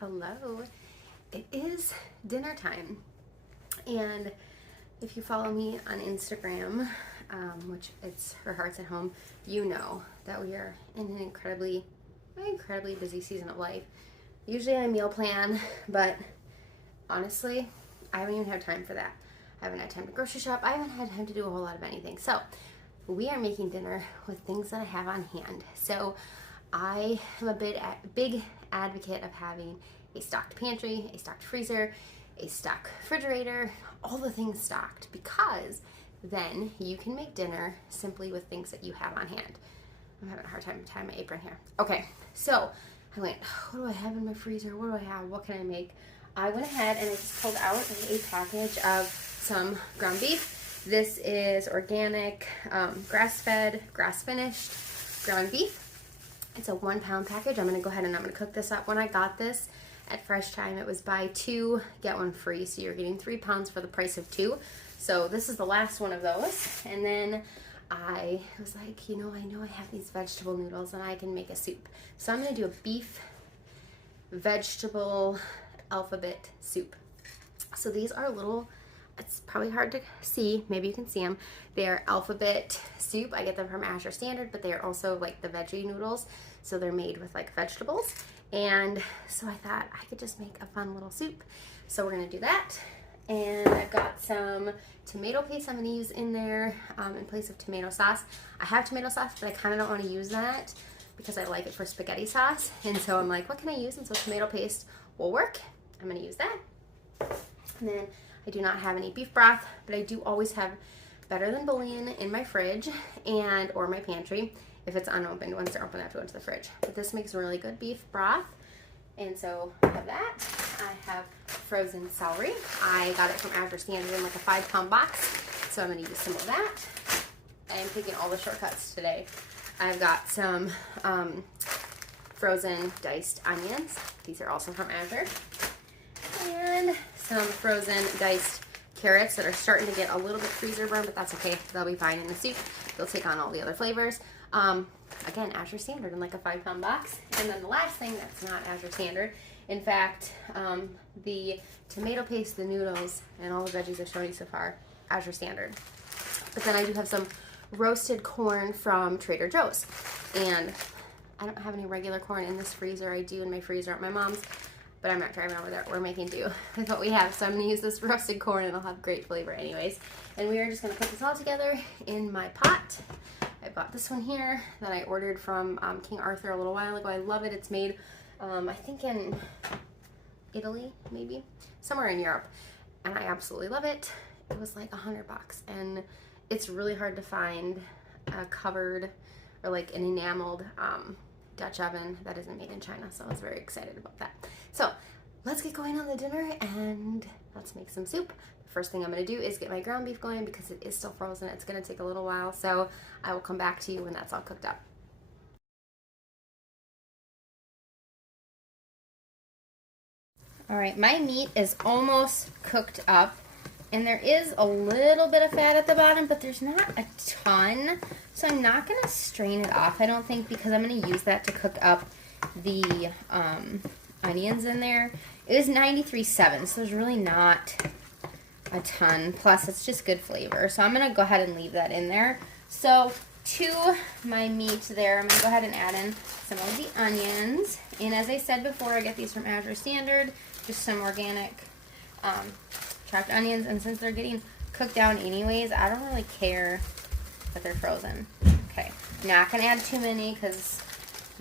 Hello. It is dinner time, and if you follow me on Instagram, which it's Her Heart's at Home, you know that we are in an incredibly busy season of life. Usually I meal plan, but honestly, I haven't even had time for that. I haven't had time to grocery shop. I haven't had time to do a whole lot of anything. So we are making dinner with things that I have on hand. So I am a big advocate of having a stocked pantry, a stocked freezer, a stocked refrigerator, all the things stocked, because then you can make dinner simply with things that you have on hand. I'm having a hard time tying my apron here. Okay, so I went, what do I have in my freezer? What do I have? What can I make? I went ahead and I just pulled out a package of some ground beef. This is organic, grass-fed, grass-finished ground beef. It's a 1 pound package. I'm gonna go ahead and I'm gonna cook this up. When I got this at Fresh Time, it was buy 2, get 1 free. So you're getting 3 pounds for the price of 2. So this is the last one of those. And then I was like, you know I have these vegetable noodles and I can make a soup. So I'm gonna do a beef vegetable alphabet soup. So these are little, it's probably hard to see, maybe you can see them. They're alphabet soup. I get them from Azure Standard, but they're also like the veggie noodles. So they're made with like vegetables. And so I thought I could just make a fun little soup. So we're gonna do that. And I've got some tomato paste I'm gonna use in there in place of tomato sauce. I have tomato sauce, but I kinda don't wanna use that because I like it for spaghetti sauce. And so I'm like, what can I use? And so tomato paste will work. I'm gonna use that. And then I do not have any beef broth, but I do always have Better Than Bouillon in my fridge or my pantry. If it's unopened, once they're open, I have to go into the fridge. But this makes really good beef broth. And so I have that. I have frozen celery. I got it from Azure Standard in like a 5 pound box. So I'm gonna use some of that. I am taking all the shortcuts today. I've got some frozen diced onions. These are also from Azure. And some frozen diced carrots that are starting to get a little bit freezer burn, but that's okay. They'll be fine in the soup. They'll take on all the other flavors. Again, Azure Standard in like a 5 pound box. And then the last thing that's not Azure Standard, in fact, the tomato paste, the noodles, and all the veggies I've shown you so far, Azure Standard. But then I do have some roasted corn from Trader Joe's. And I don't have any regular corn in this freezer. I do in my freezer at my mom's, but I'm not driving over there. We're making do with what we have. So I'm gonna use this roasted corn and it'll have great flavor anyways. And we are just gonna put this all together in my pot. I bought this one here that I ordered from King Arthur a little while ago. I love it. It's made, I think in Italy, maybe, somewhere in Europe. And I absolutely love it. It was like $100, and it's really hard to find a covered or like an enameled Dutch oven that isn't made in China. So I was very excited about that. So let's get going on the dinner and let's make some soup. First thing I'm gonna do is get my ground beef going because it is still frozen. It's gonna take a little while, so I will come back to you when that's all cooked up. All right, my meat is almost cooked up, and there is a little bit of fat at the bottom, but there's not a ton, so I'm not gonna strain it off, I don't think, because I'm gonna use that to cook up the onions in there. It was 93.7, so there's really not a ton, plus it's just good flavor. So I'm gonna go ahead and leave that in there. So to my meat there, I'm gonna go ahead and add in some of the onions. And as I said before, I get these from Azure Standard, just some organic chopped onions. And since they're getting cooked down anyways, I don't really care that they're frozen. Okay, not gonna add too many because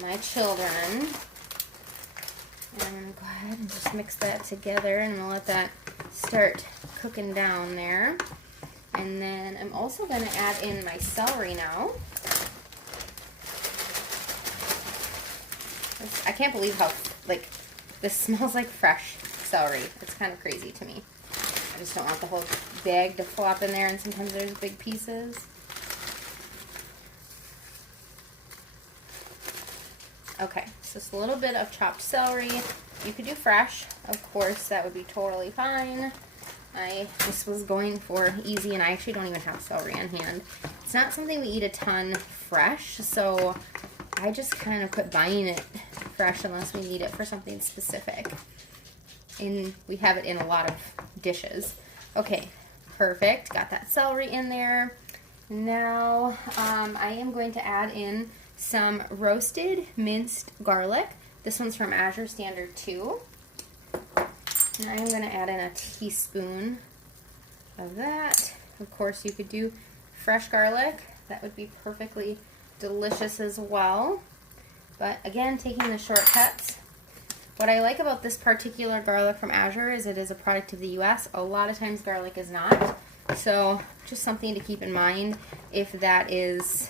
my children. And I'm gonna go ahead and just mix that together, and we'll let that start cooking down there. And then I'm also gonna add in my celery now. I can't believe how, like, this smells like fresh celery. It's kind of crazy to me. I just don't want the whole bag to flop in there, and sometimes there's big pieces. Okay, so just a little bit of chopped celery. You could do fresh, of course, that would be totally fine. I just was going for easy, and I actually don't even have celery on hand. It's not something we eat a ton fresh, so I just kind of quit buying it fresh unless we need it for something specific. And we have it in a lot of dishes. Okay, perfect. Got that celery in there. Now I am going to add in some roasted minced garlic. This one's from Azure Standard 2. Now I'm going to add in a teaspoon of that. Of course, you could do fresh garlic. That would be perfectly delicious as well. But again, taking the shortcuts. What I like about this particular garlic from Azure is it is a product of the US. A lot of times garlic is not. So just something to keep in mind. If that is,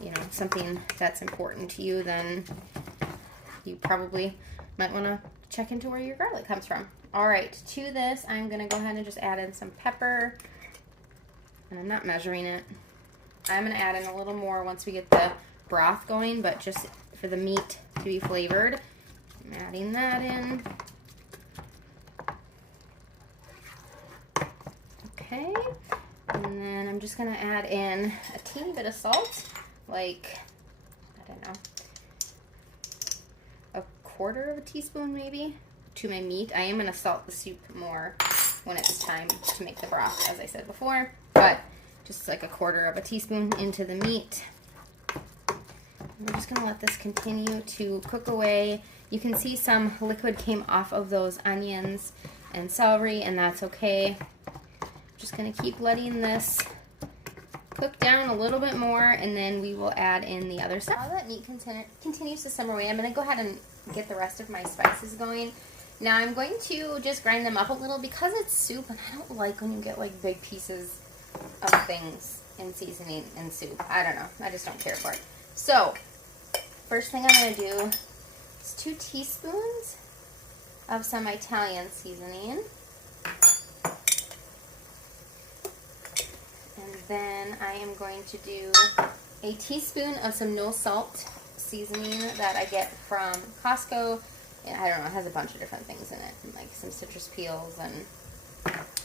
you know, something that's important to you, then you probably might want to check into where your garlic comes from. All right, to this, I'm going to go ahead and just add in some pepper. And I'm not measuring it. I'm going to add in a little more once we get the broth going, but just for the meat to be flavored. I'm adding that in. Okay, and then I'm just going to add in a teeny bit of salt, like, I don't know, a quarter of a teaspoon maybe, to my meat. I am going to salt the soup more when it's time to make the broth, as I said before, but just like a quarter of a teaspoon into the meat. We're just going to let this continue to cook away. You can see some liquid came off of those onions and celery, and that's okay. Just going to keep letting this cook down a little bit more, and then we will add in the other stuff. While that meat continues to simmer away, I'm going to go ahead and get the rest of my spices going. Now I'm going to just grind them up a little because it's soup, and I don't like when you get like big pieces of things in seasoning in soup. I don't know. I just don't care for it. So, first thing I'm going to do is 2 teaspoons of some Italian seasoning. And then I am going to do a teaspoon of some no salt seasoning that I get from Costco. And I don't know, it has a bunch of different things in it, like some citrus peels, and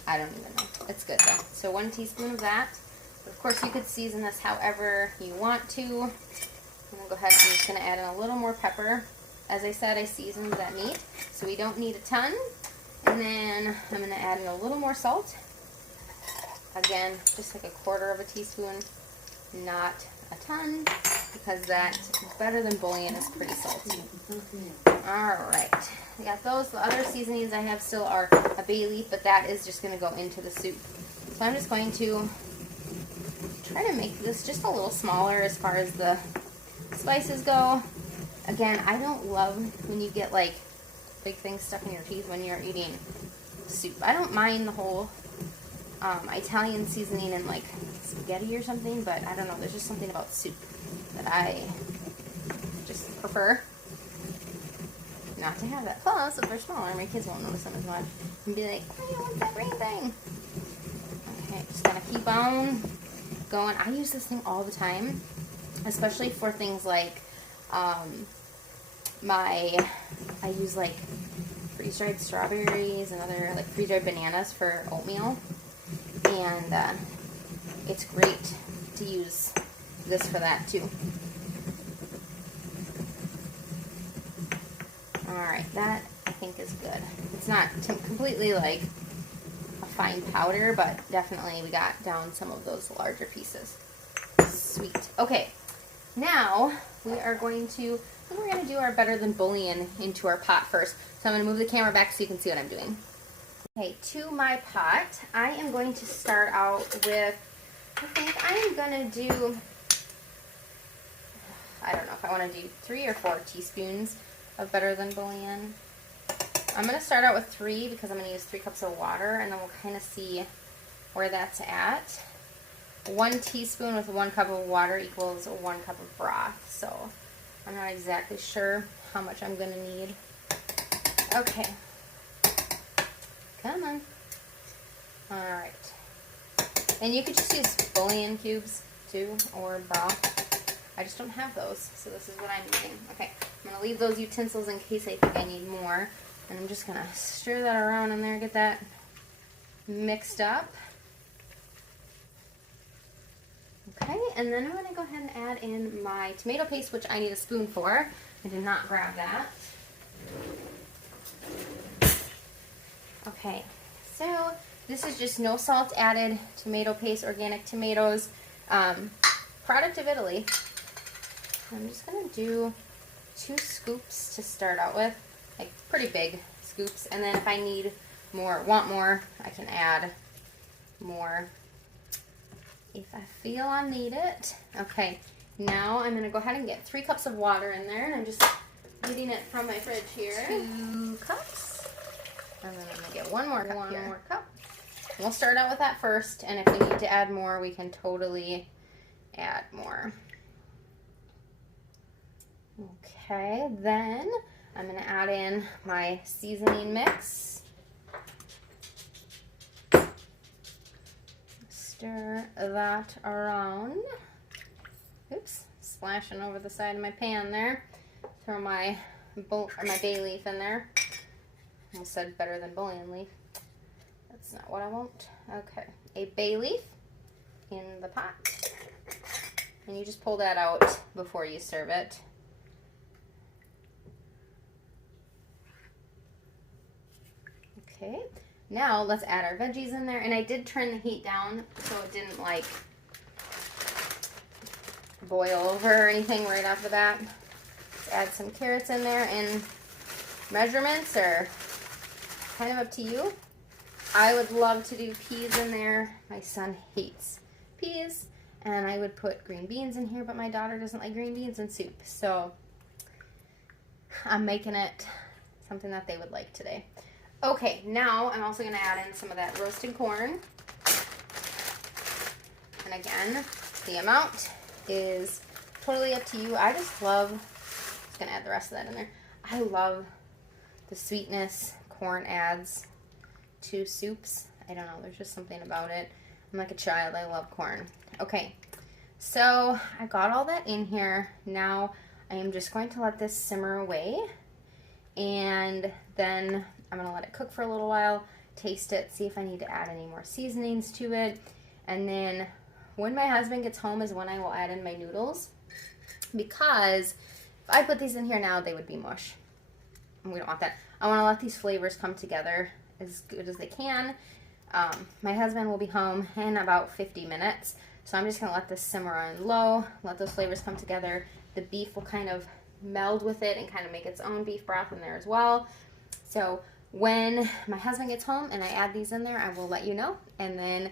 I don't even know. It's good though. So 1 teaspoon of that. But of course you could season this however you want to. I'm going to go ahead and I'm just going to add in a little more pepper. As I said, I seasoned that meat, so we don't need a ton. And then I'm going to add in a little more salt. Again, just like a quarter of a teaspoon, not a ton, because that better than bouillon is pretty salty. Alright, I got those. The other seasonings I have still are a bay leaf, but that is just going to go into the soup. So I'm just going to try to make this just a little smaller as far as the spices go. Again, I don't love when you get like big things stuck in your teeth when you're eating soup. I don't mind the whole Italian seasoning and like spaghetti or something, but I don't know, there's just something about soup that I just prefer not to have that. Plus, if they're smaller, my kids won't notice them as much and be like, hey, what's that green thing? Okay, just gonna keep on going. I use this thing all the time, especially for things like I use like freeze-dried strawberries and other like freeze-dried bananas for oatmeal, and it's great to use this for that too. Alright, that I think is good. It's not completely like a fine powder, but definitely we got down some of those larger pieces. Sweet. Okay, now we are going to, I think we're going to do our better than bouillon into our pot first. So I'm going to move the camera back so you can see what I'm doing. Okay, to my pot, I am going to start out with, I think I am going to do, I don't know if I want to do 3 or 4 teaspoons of better than bouillon. I'm going to start out with 3 because I'm going to use 3 cups of water, and then we'll kind of see where that's at. 1 teaspoon with 1 cup of water equals 1 cup of broth, so I'm not exactly sure how much I'm going to need. Okay. Come on. Alright. And you could just use bouillon cubes too, or broth. I just don't have those, so this is what I'm using. Okay, I'm going to leave those utensils in case I think I need more. And I'm just going to stir that around in there, get that mixed up. Okay, and then I'm going to go ahead and add in my tomato paste, which I need a spoon for. I did not grab that. Okay, so this is just no salt added tomato paste, organic tomatoes, product of Italy. I'm just going to do 2 scoops to start out with, like pretty big scoops, and then if I want more, I can add more if I feel I need it. Okay, now I'm going to go ahead and get 3 cups of water in there, and I'm just getting it from my fridge here. 2 cups. And then I'm going to get one more cup. We'll start out with that first, and if we need to add more, we can totally add more. Okay, then I'm going to add in my seasoning mix. Stir that around. Oops, splashing over the side of my pan there. Throw my bay leaf in there. Almost said better than bouillon leaf. That's not what I want. Okay, a bay leaf in the pot. And you just pull that out before you serve it. Okay, now let's add our veggies in there. And I did turn the heat down so it didn't like boil over or anything right off the bat. Let's add some carrots in there, and measurements are kind of up to you. I would love to do peas in there. My son hates peas, and I would put green beans in here, but my daughter doesn't like green beans in soup, so I'm making it something that they would like today. Okay, now I'm also going to add in some of that roasted corn. And again, the amount is totally up to you. I just love, I'm just going to add the rest of that in there. I love the sweetness corn adds to soups. I don't know, there's just something about it. I'm like a child, I love corn. Okay, so I got all that in here. Now I am just going to let this simmer away, and then I'm going to let it cook for a little while, taste it, see if I need to add any more seasonings to it, and then when my husband gets home is when I will add in my noodles, because if I put these in here now, they would be mush. And we don't want that. I want to let these flavors come together as good as they can. My husband will be home in about 50 minutes, so I'm just going to let this simmer on low, let those flavors come together. The beef will kind of meld with it and kind of make its own beef broth in there as well. So when my husband gets home and I add these in there, I will let you know. And then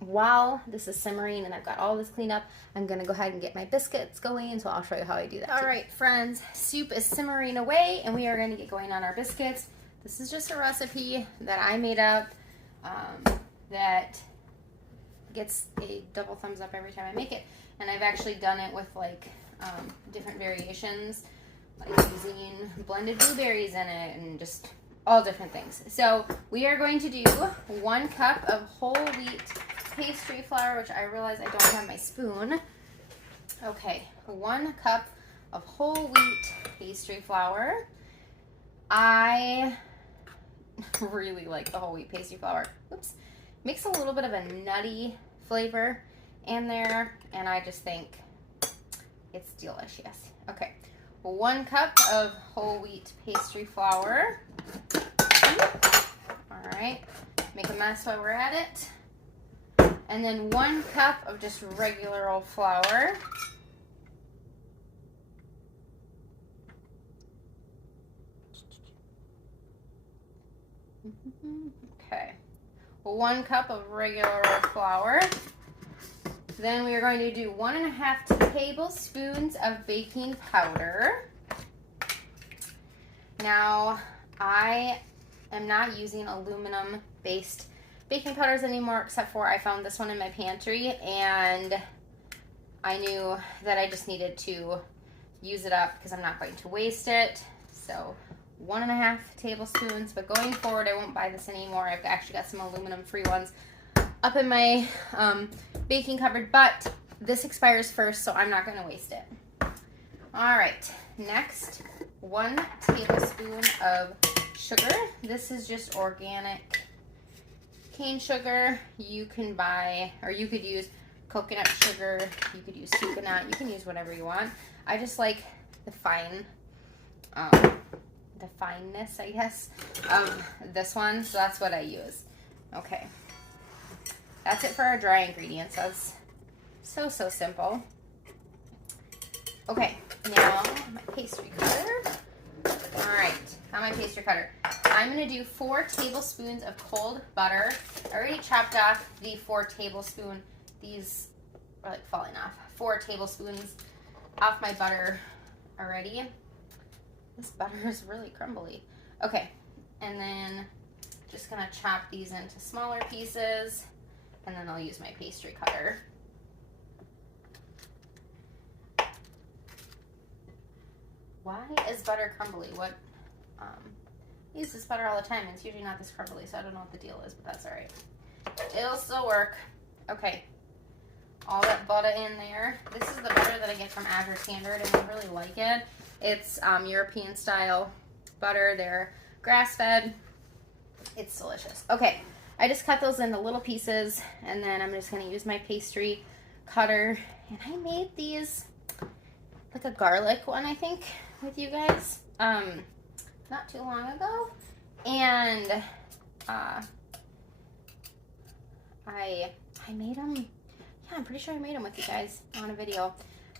while this is simmering and I've got all this cleaned up, I'm going to go ahead and get my biscuits going, so I'll show you how I do that. All right, friends, soup is simmering away, and we are going to get going on our biscuits. This is just a recipe that I made up that gets a double thumbs up every time I make it. And I've actually done it with like different variations, like using blended blueberries in it and just all different things. So we are going to do 1 cup of whole wheat pastry flour, which I realize I don't have my spoon. Okay, 1 cup of whole wheat pastry flour. I really like the whole wheat pastry flour. Oops. Makes a little bit of a nutty flavor in there, and I just think it's delicious. Okay, 1 cup of whole wheat pastry flour. All right, make a mess while we're at it. And then 1 cup of just regular old flour. Okay, 1 cup of regular old flour. Then we are going to do 1.5 tablespoons of baking powder. Now, I am not using aluminum-based baking powders anymore, except for I found this one in my pantry, and I knew that I just needed to use it up because I'm not going to waste it. So 1.5 tablespoons, but going forward I won't buy this anymore. I've actually got some aluminum-free ones up in my baking cupboard, but this expires first, so I'm not going to waste it. All right, next, 1 tablespoon of sugar. This is just organic cane sugar. You can buy, or you could use coconut sugar. You could use coconut. You can use whatever you want. I just like the fineness, I guess, of this one. So that's what I use. Okay. That's it for our dry ingredients. That's so simple. Okay, now my pastry cutter. All right, got my pastry cutter. I'm gonna do 4 tablespoons of cold butter. I already chopped off the 4 tablespoons. These are like falling off. 4 tablespoons off my butter already. This butter is really crumbly. Okay, and then just gonna chop these into smaller pieces, and then I'll use my pastry cutter. Why is butter crumbly? What? I use this butter all the time, and it's usually not this crumbly, so I don't know what the deal is, but that's all right. It'll still work. Okay, all that butter in there. This is the butter that I get from Azure Standard, and I really like it. It's European style butter. They're grass-fed. It's delicious. Okay, I just cut those into little pieces, and then I'm just gonna use my pastry cutter, and I made these like a garlic one, I think, with you guys not too long ago, and I made them. Yeah, I'm pretty sure I made them with you guys on a video,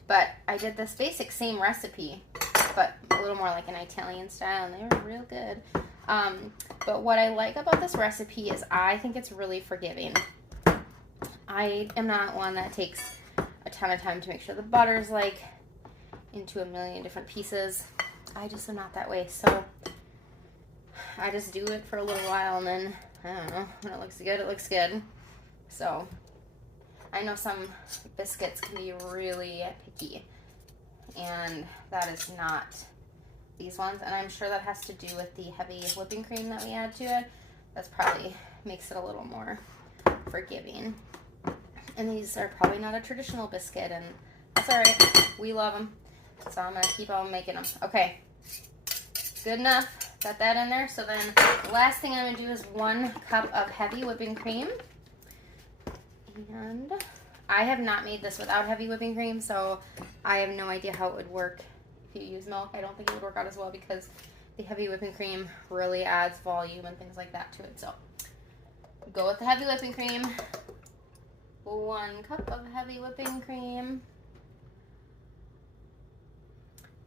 but I did this basic same recipe, but a little more like an Italian style, and they were real good. But what I like about this recipe is I think it's really forgiving. I am not one that takes a ton of time to make sure the butter's like into a million different pieces. I just am not that way, so I just do it for a little while, and then I don't know, when it looks good, it looks good. So I know some biscuits can be really picky, and that is not these ones, and I'm sure that has to do with the heavy whipping cream that we add to it. That's probably makes it a little more forgiving. And these are probably not a traditional biscuit, and that's all right. We love them. So I'm going to keep on making them. Okay, good enough. Got that in there. So then the last thing I'm going to do is 1 cup of heavy whipping cream. And I have not made this without heavy whipping cream, so I have no idea how it would work if you use milk. I don't think it would work out as well because the heavy whipping cream really adds volume and things like that to it. So go with the heavy whipping cream. 1 cup of heavy whipping cream.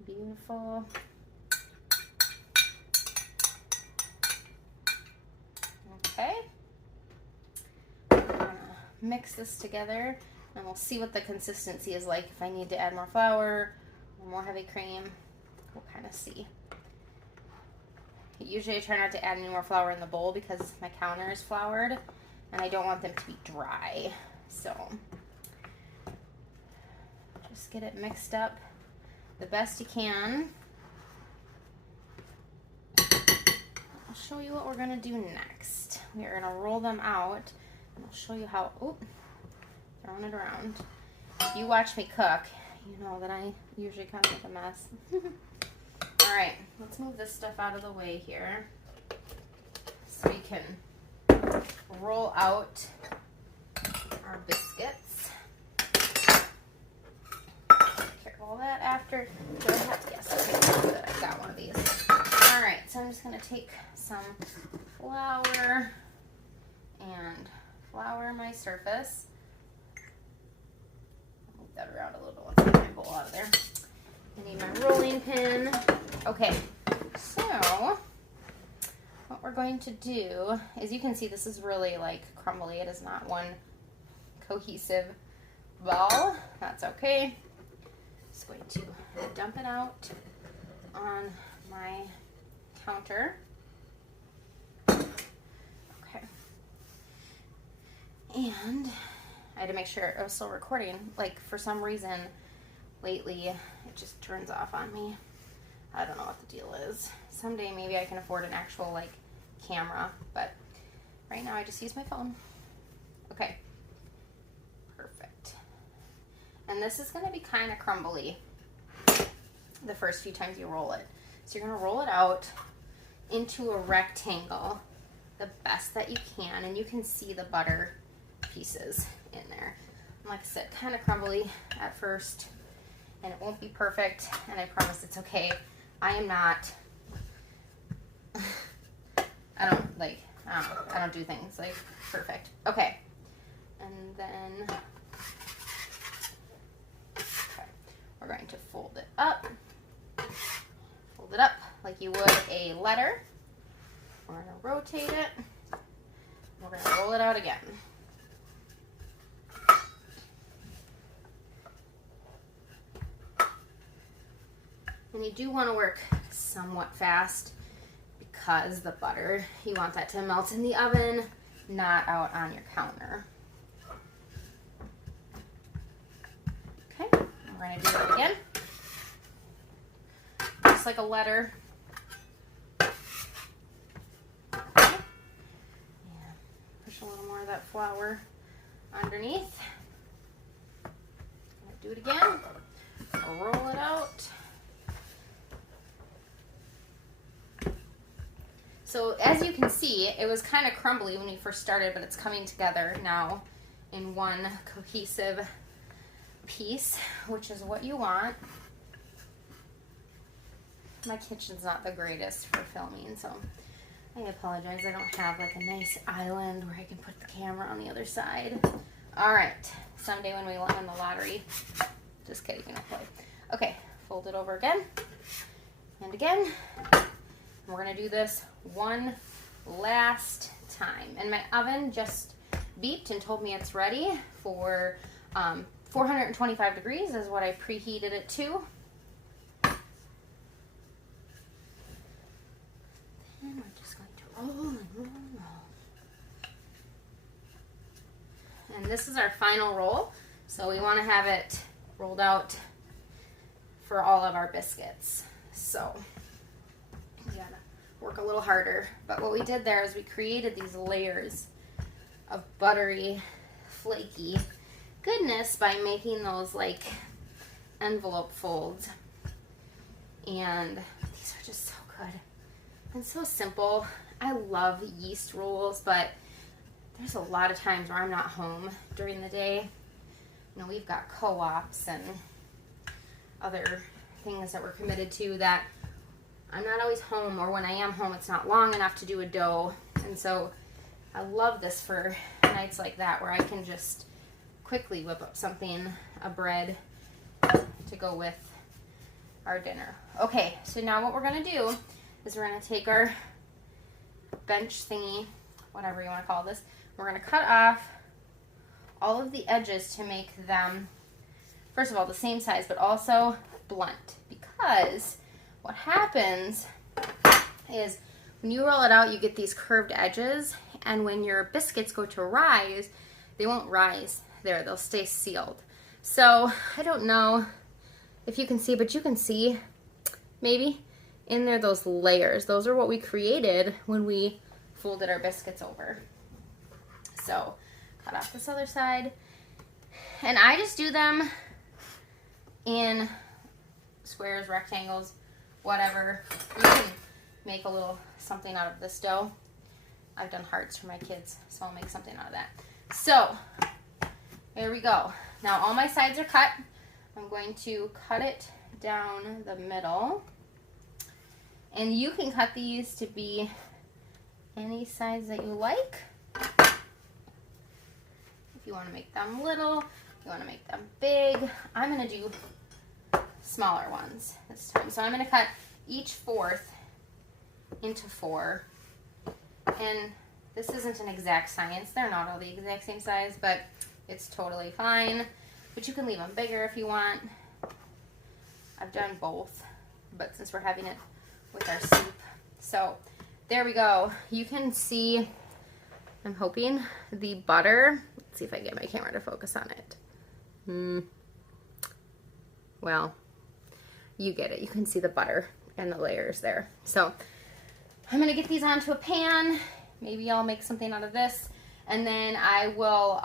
Beautiful. Okay. I'm gonna mix this together, and we'll see what the consistency is like. If I need to add more flour or more heavy cream, we'll kind of see. Usually I try not to add any more flour in the bowl because my counter is floured, and I don't want them to be dry. So just get it mixed up the best you can. I'll show you what we're going to do next. We are going to roll them out, and I'll show you how, throwing it around. If you watch me cook, you know that I usually kind of make a mess. All right, let's move this stuff out of the way here so we can roll out our biscuits. All that after. Do I have? Yes, okay, good. I've got one of these. All right, so I'm just going to take some flour and flour my surface. Move that around a little bit. Let's get my bowl out of there. I need my rolling pin. Okay, so what we're going to do is, you can see this is really like crumbly. It is not one cohesive ball. That's okay. Just going to dump it out on my counter. Okay. And I had to make sure it was still recording. Like, for some reason lately it just turns off on me. I don't know what the deal is. Someday maybe I can afford an actual like camera, but right now I just use my phone. Okay. Perfect. And this is going to be kind of crumbly the first few times you roll it. So you're going to roll it out into a rectangle the best that you can, and you can see the butter pieces in there. Like I said, kind of crumbly at first, and it won't be perfect, and I promise it's okay. I am not, I don't do things like perfect. Okay, and then, okay, we're going to fold it up like you would a letter. We're going to rotate it. We're going to roll it out again. And you do want to work somewhat fast because the butter, you want that to melt in the oven, not out on your counter. Okay, we're going to do it again. Just like a letter. Okay. Yeah. Push a little more of that flour underneath. Do it again. Roll it out. So as you can see, it was kind of crumbly when we first started, but it's coming together now in one cohesive piece, which is what you want. My kitchen's not the greatest for filming, so I apologize. I don't have like a nice island where I can put the camera on the other side. All right, someday when we win the lottery. Just kidding, you don't play. Okay, fold it over again and again. We're gonna do this one last time. And my oven just beeped and told me it's ready for 425 degrees is what I preheated it to. Then we're just going to roll and roll and roll. And this is our final roll. So we wanna have it rolled out for all of our biscuits. So you gotta work a little harder. But what we did there is we created these layers of buttery, flaky goodness by making those like envelope folds. And these are just so good and so simple. I love yeast rolls, but there's a lot of times where I'm not home during the day. You know, we've got co-ops and other things that we're committed to that I'm not always home, or when I am home, it's not long enough to do a dough. And so I love this for nights like that where I can just quickly whip up something, a bread, to go with our dinner. Okay, so now what we're gonna do is we're gonna take our bench thingy, whatever you wanna call this, we're gonna cut off all of the edges to make them, first of all, the same size, but also blunt, because what happens is when you roll it out, you get these curved edges, and when your biscuits go to rise, they won't rise there, they'll stay sealed. So I don't know if you can see, but you can see maybe in there those layers. Those are what we created when we folded our biscuits over. So cut off this other side, and I just do them in squares, rectangles, whatever. You can make a little something out of this dough. I've done hearts for my kids, so I'll make something out of that. So there we go. Now all my sides are cut. I'm going to cut it down the middle, and you can cut these to be any size that you like. If you want to make them little, you want to make them big. I'm going to do smaller ones this time. So I'm going to cut each fourth into 4. And this isn't an exact science. They're not all the exact same size, but it's totally fine. But you can leave them bigger if you want. I've done both, but since we're having it with our soup. So there we go. You can see, I'm hoping, the butter. Let's see if I get my camera to focus on it. Well, you get it. You can see the butter and the layers there. So I'm going to get these onto a pan. Maybe I'll make something out of this. And then I will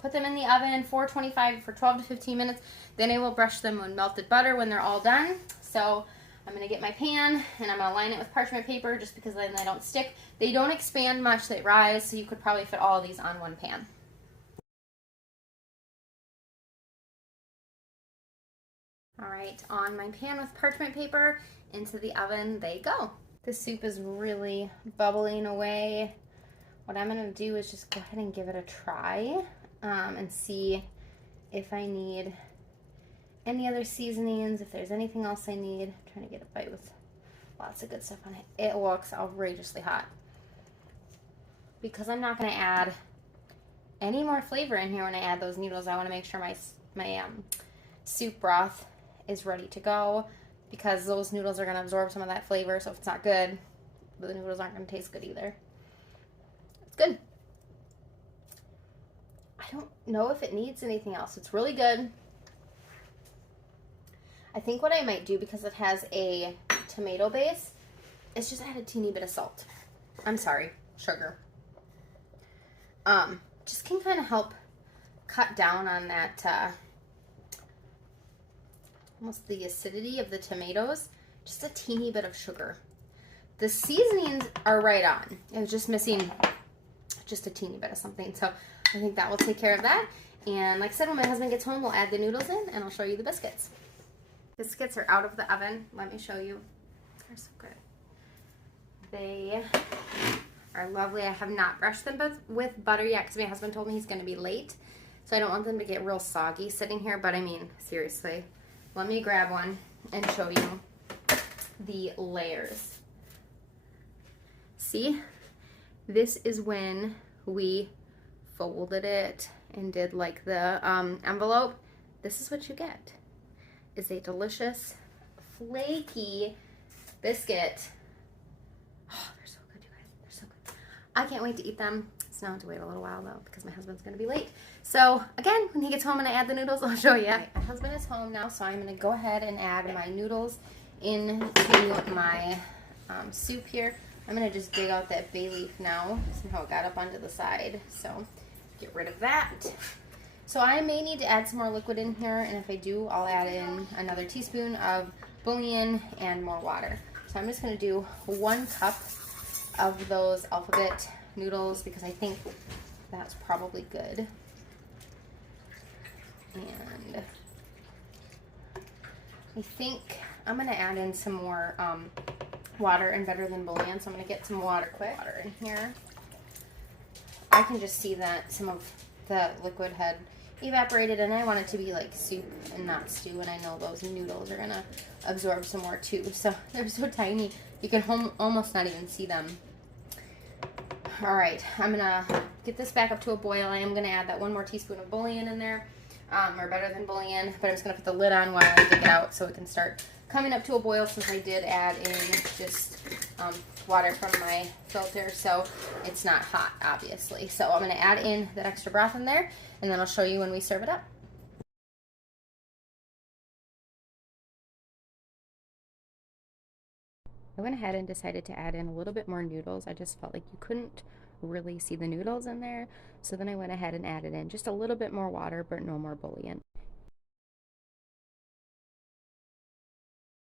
put them in the oven, 425 for 12 to 15 minutes. Then I will brush them with melted butter when they're all done. So I'm going to get my pan, and I'm going to line it with parchment paper just because then they don't stick. They don't expand much, they rise, so you could probably fit all of these on one pan. All right, on my pan with parchment paper, into the oven they go. The soup is really bubbling away. What I'm gonna do is just go ahead and give it a try and see if I need any other seasonings, if there's anything else I need. I'm trying to get a bite with lots of good stuff on it. It looks outrageously hot. Because I'm not gonna add any more flavor in here when I add those noodles, I wanna make sure my soup broth is ready to go, because those noodles are gonna absorb some of that flavor, so if it's not good, the noodles aren't gonna taste good either. It's good. I don't know if it needs anything else. It's really good. I think what I might do, because it has a tomato base, is just add a teeny bit of salt. I'm sorry, sugar. Just can kind of help cut down on that, almost the acidity of the tomatoes. Just a teeny bit of sugar. The seasonings are right on. It was just missing just a teeny bit of something. So I think that will take care of that. And like I said, when my husband gets home, we'll add the noodles in and I'll show you the biscuits. Biscuits are out of the oven. Let me show you. They're so good. They are lovely. I have not brushed them with butter yet because my husband told me he's going to be late. So I don't want them to get real soggy sitting here. But I mean, seriously, let me grab one and show you the layers. See? This is when we folded it and did like the envelope. This is what you get. Is a delicious, flaky biscuit. Oh, they're so good, you guys. They're so good. I can't wait to eat them. It's now to wait a little while though because my husband's gonna be late. So again, when he gets home and I add the noodles, I'll show you. Right, my husband is home now, so I'm gonna go ahead and add my noodles into my soup here. I'm gonna just dig out that bay leaf now. Somehow it got up onto the side, so get rid of that. So I may need to add some more liquid in here, and if I do, I'll add in another teaspoon of bouillon and more water. So I'm just gonna do 1 cup of those alphabet noodles because I think that's probably good. And I think I'm gonna add in some more water and better than bouillon, so I'm gonna get some water in here. I can just see that some of the liquid had evaporated, and I want it to be like soup and not stew, and I know those noodles are gonna absorb some more too. So they're so tiny, you can almost not even see them. All right, I'm gonna get this back up to a boil. I am gonna add that 1 more teaspoon of bouillon in there, or better than bouillon, but I'm just gonna put the lid on while I dig it out so it can start coming up to a boil, since I did add in just water from my filter, so it's not hot, obviously. So I'm going to add in that extra broth in there, and then I'll show you when we serve it up. I went ahead and decided to add in a little bit more noodles. I just felt like you couldn't really see the noodles in there, so then I went ahead and added in just a little bit more water, but no more bouillon.